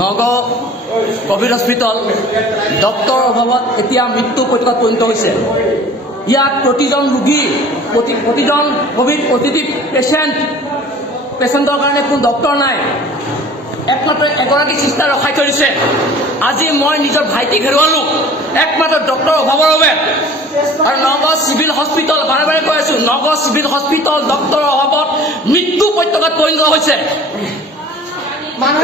Nagaon Covid hospital ডক্টৰৰ অভাৱত এতিয়া মৃত্যু পথত পৰিণত হৈছে। ইয়াত প্ৰতিজন ৰোগী প্ৰতিজন কোভিড পজিটিভ পেচেণ্টৰ কাৰণে কোনো ডক্টৰ নাই, একমাত্ৰ এগৰাকী চিষ্টাৰ ৰখাই থৈ দিছে। আজি মই নিজৰ ভাইটিক হেৰুৱালোঁ একমাত্ৰ ডক্টৰৰ অভাৱৰ বাবে। আৰু নগাঁও চিভিল হস্পিটেল বাৰে বাৰে কৈ আছোঁ, নগাঁও চিভিল হস্পিটেল ডক্টৰৰ অভাৱত মৃত্যু পথত পৰিণত হৈছে।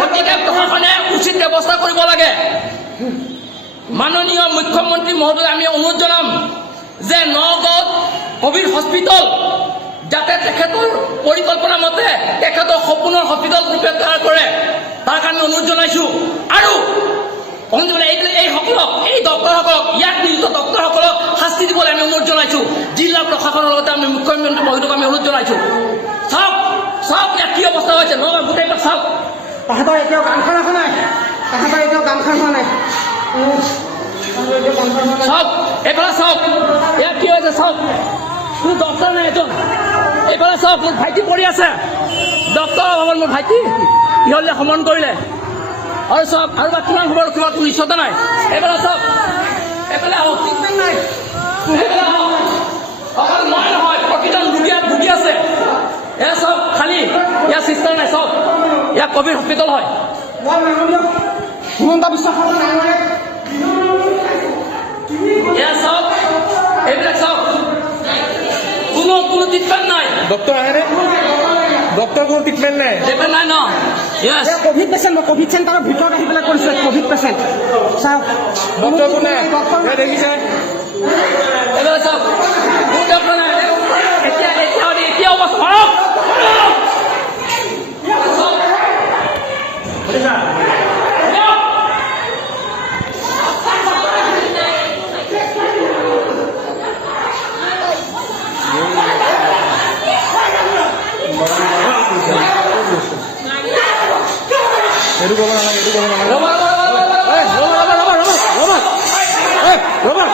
গতিকে প্ৰশাসনে উচিত ব্যৱস্থা কৰিব লাগে। মাননীয় মুখ্যমন্ত্ৰী মহোদয়, আমি অনুৰোধ জনাম যে নগাঁৱত কোভিড হস্পিটেল যাতে তেখেতৰ পৰিকল্পনা মতে তেখেতৰ সপোনৰ হস্পিটেল ৰূপে তৈয়াৰ কৰে, তাৰ কাৰণে অনুৰোধ জনাইছোঁ। আৰু এইসকলক, এই ডক্টৰসকলক, ইয়াত নিয়োজিত ডক্টৰসকলক শাস্তি দিবলৈ আমি অনুৰোধ জনাইছোঁ। জিলা প্ৰশাসনৰ লগতে আমি মুখ্যমন্ত্ৰী মহোদয়ক আমি অনুৰোধ জনাইছোঁ। চাওক চাওক ইয়াত কি অৱস্থা হৈছে, নগাঁও গোটেইবিলাক চাওক। তাহাঁতৰ এতিয়াও কাণখন অহা নাই, তাহাঁতৰ এতিয়াও কাণখন হোৱা নাই। চাওক এইফালে চাওক, ইয়াত কি হৈছে চাওক, কোনো ডক্টৰ নাই এজন। এইফালে চাওক, মোৰ ভাইটি পৰি আছে, ডক্টৰৰ অভাৱত মোৰ ভাইটি ইহঁতে সমন কৰিলে। আৰু চাওক আৰু বা কিমান খবৰ কিবা পুলিচতে নাই। এইফালে চাওক, এইফালে আহক, ট্ৰিটমেণ্ট নাই, এইফালে আহক। অকল মই নহয়, প্ৰতিজন ৰোগী ইয়াত ভুগি আছে। এয়া চাওক খালী, ইয়াৰ চিষ্টাৰ নাই। চাওক ইয়াত কোভিড হস্পিটেল হয়। হিমন্ত বিশ্ব শৰ্মা এয়া চাওক, এইবিলাক চাওক, কোনো ট্ৰিটমেণ্ট নাই। ডক্টৰ আহেনে? ডক্টৰ কোনো ট্ৰিটমেণ্ট নাই, ট্ৰিটমেণ্ট নাই ন। য়েছ, কোভিড পেচেণ্ট, মই কোভিড চেণ্টাৰৰ ভিতৰত আহি পেলাই কৰিছোঁ কোভিড পেচেণ্ট। চাওক ডক্টৰ কোনে দেখিছে? এইবিলাক চাওক, কোনো ডক্টৰ নাই। এতিয়া অৱস্থা এইটো ক'ব নালাগে, এইটো ক'ব নালাগে। ৰ'বা ৰ'বা